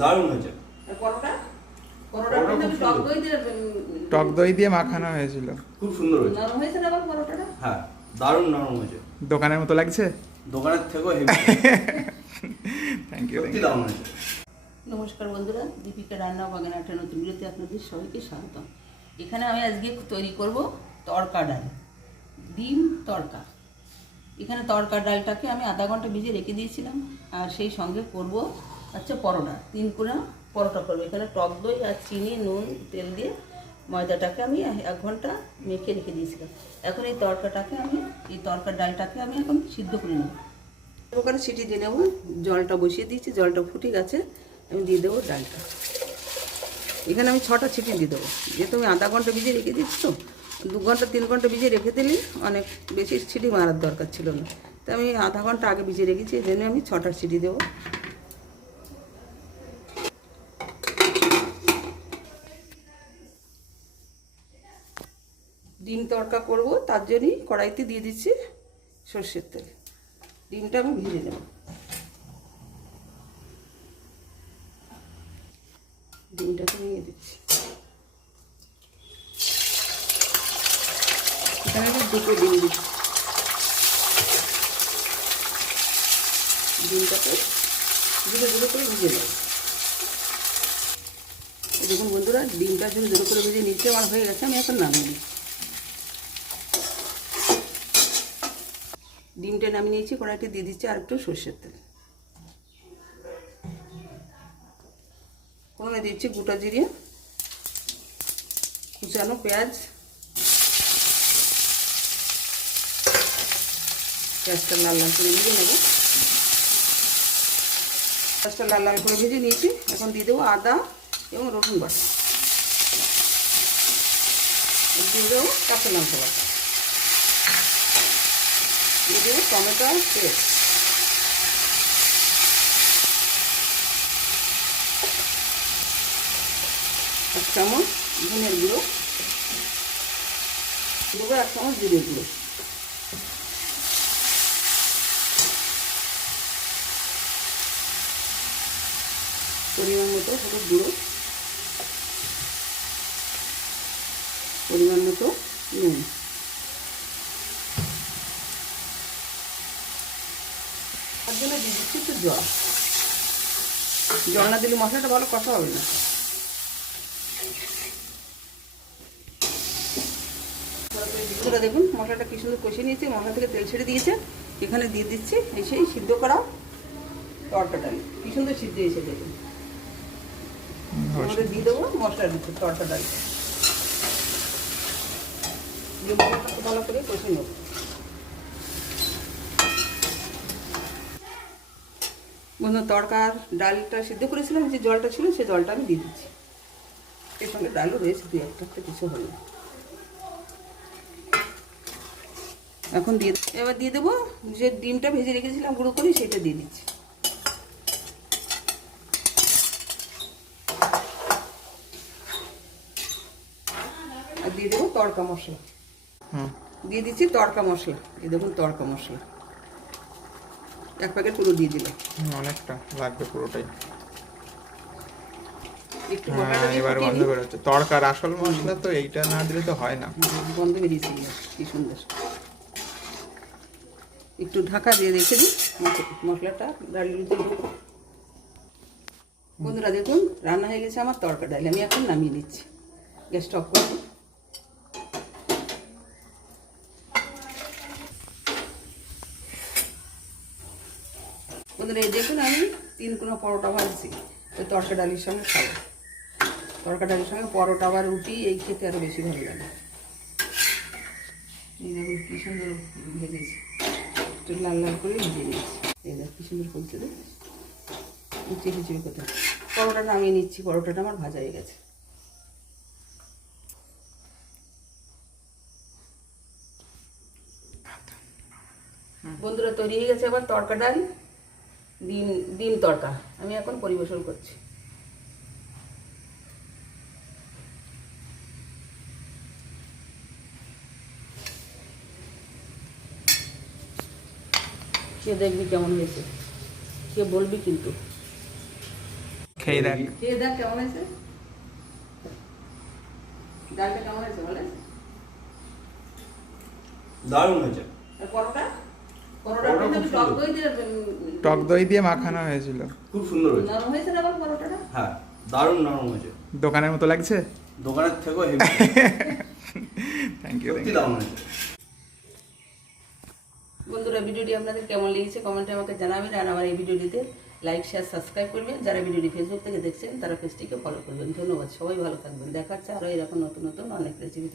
দারুণ হয়েছে। আর পরোটা কিন্তু টক দই দিয়ে মাখানো হয়েছিল। খুব সুন্দর হয়েছে। নরম হয়েছে না আবার পরোটাটা? হ্যাঁ, দারুণ নরম হয়েছে। দোকানের মতো লাগছে। দোকানের থেকেও হেভি। Thank you. সত্যি দারুণ হয়েছে। নমস্কার বন্ধুরা, দীপিকা রান্না বাগানে একটা নতুন ভিডিওতে আপনাদের সবাইকে স্বাগত। এখানে আমি আজকে তৈরি করব তড়কা ডাল, ডিম তড়কা। এখানে তড়কা ডালটাকে আমি আধা ঘন্টা ভিজিয়ে রেখে দিয়েছিলাম, আর সেই সঙ্গে করব হচ্ছে পরোটা। 3 কোনা পরোটা করবো। এখানে টক দই আর চিনি, নুন, তেল দিয়ে ময়দাটাকে আমি 1 ঘন্টা মেখে রেখে দিয়েছিলাম। এখন এই তড়কা ডালটাকে আমি এখন সিদ্ধ করে নেব। ওখানে সিটি দিয়ে নেবো। জলটা বসিয়ে দিয়েছি, জলটা ফুটে গেছে। আমি দিয়ে দেবো ডালটা। এখানে আমি 6টা সিটি দিয়ে দেবো, যেহেতু আমি আধা ঘন্টা ভিজিয়ে রেখে দিচ্ছি। তো 2 ঘন্টা 3 ঘন্টা ভিজিয়ে রেখে দিলে অনেক বেশি সিটি মারার দরকার ছিল না, তো আমি আধা ঘন্টা আগে ভিজিয়ে রেখেছি, এই জন্য আমি 6টা সিটি দেবো। ডিম তড়কা করব, তার জন্যই কড়াইতে দিয়ে দিচ্ছি সর্ষের তেল। ডিমটা আমি ভেজে নেব। ডিমটাকে নিয়ে দিচ্ছি। এখানে আমি 2টো ডিম দিচ্ছি। ডিমটাকে ধীরে ধীরে করে ভেজে নেব। দেখুন বন্ধুরা, ডিমটা ধীরে ধীরে করে ভেজে নিচে আমার হয়ে গেছে। আমি এখন নামিয়ে নিই। ডিমটা নামিয়ে নিয়েছি, কড়াইতে দিয়ে দিচ্ছি আর একটু সর্ষের তেল। ফোড়নে দিচ্ছি গোটা জিরে, কুচানো পেঁয়াজ, পেঁয়াজটা লাল লাল করে ভেজে নেব। পেঁয়াজটা লাল লাল করে ভেজে নিয়েছি। এখন দিয়ে দেবো আদা এবং রসুন বাটা, দিয়ে দেবো কাঁচা লঙ্কা বাটা, দিয়ে দেবো টমেটো পেস্ট, এক চামচ ধনের গুঁড়ো, দেবো 1 চামচ জিরে গুঁড়ো, পরিমাণ মতো হলুদ গুঁড়ো, পরিমাণ মতো নুন। তার জন্য দিয়ে দিচ্ছি একটু জল। জল না দিলে মশলাটা ভালো কষা হবে না। দেখুন মশলাটা কি সুন্দর কষে নিয়েছে, মশলা থেকে তেল ছেড়ে দিয়েছে। এখানে দিয়ে দিচ্ছি এই সেই সিদ্ধ করা তড়কা ডাল। কি সুন্দর সিদ্ধ হয়েছে দেখুন। আমাদের দিয়ে দেবো মশলার ভিতরে তড়কা ডাল। মশলাটা ভালো করে কষে নেব। বন্ধু, তড়কার ডালটা সিদ্ধ করেছিলাম, যে জলটা ছিল সেই জলটা আমি দিয়ে দিচ্ছি। এর সঙ্গে ডালও রয়েছে 2-1টা, কিছু হলো না। এখন এবার দিয়ে দেবো যে ডিমটা ভেজে রেখেছিলাম গুঁড়ো করে, সেটা দিয়ে দিচ্ছি। আর দিয়ে দেবো তড়কা মশলা। দিয়ে দিচ্ছি তড়কা মশলা। এই দেখুন তড়কা মশলা 1 প্যাকেট পুরো দিয়ে দিলাম। অনেকটা লাগবে পুরোটাই। একটু এবার বন্ধ করে হচ্ছে। তড়কার আসল মশলা তো এইটা না দিলে তো হয় না। বন্ধ বেরিয়েছে কি সুন্দর। একটু ঢাকা দিয়ে রেখে দিই, মশলাটা ডালের ভিতরে ঢুকো। বন্ধুরা দেখুন, রান্না হয়ে গেছে আমার তড়কা ডাল। আমি এখন নামিয়ে নিচ্ছি। গ্যাসটা অফ করবো। বন্ধুরা এই দেখুন, আমি 3 কোনা পরোটা ভাজছি ওই তড়কা ডালের সঙ্গে খাবো। তড়কা ডালের সঙ্গে পরোটা বা রুটি এই খেতে আরও বেশি ভালো লাগে। এই দেখুন কি সুন্দর ভেজেছি, একটু লাল লাল করে ভেজে নিয়েছি। এই দেখ কি সুন্দর ফুলছে, দেখ চিপি চিপি কোথায়। পরোটাটা নামিয়ে নিচ্ছি। পরোটাটা আমার ভাজা হয়ে গেছে। বন্ধুরা তৈরি হয়ে গেছে আবার তড়কা ডাল, ডিম তড়কা। আমি এখন পরিবেশন করছি। খেয়ে দেখবি কেমন হয়েছে, খেয়ে বলবি কিন্তু। খেয়ে দেখ। খেয়ে দেখ কেমন হয়েছে, ডালটা কেমন হয়েছে বলে। দারুণ হয়েছে। আর পরোটা, পরোটা পরোটা কিন্তু খুব টক সুন্দর। দই দিয়ে টক দই দিয়ে মাখানো হয়েছিল। খুব সুন্দর হয়েছে। নরম হয়েছে না বল পরোটাটা। হ্যাঁ, দারুণ নরম হয়েছে। দোকানের মতো লাগছে। দোকানের থেকেও হেভি। Thank you. সত্যি দারুণ হয়েছে। বন্ধুরা ভিডিওটি আপনাদের কেমন লেগেছে কমেন্টে আমাকে জানাবেন, আর আমার এই ভিডিওটিতে লাইক শেয়ার সাবস্ক্রাইব করবেন। যারা ভিডিওটি ফেসবুক থেকে দেখছেন তারা পেজটিকে ফলো করবেন। ধন্যবাদ, সবাই ভালো থাকবেন। দেখা হচ্ছে আরও এরকম নতুন নতুন অনেক রেসিপি।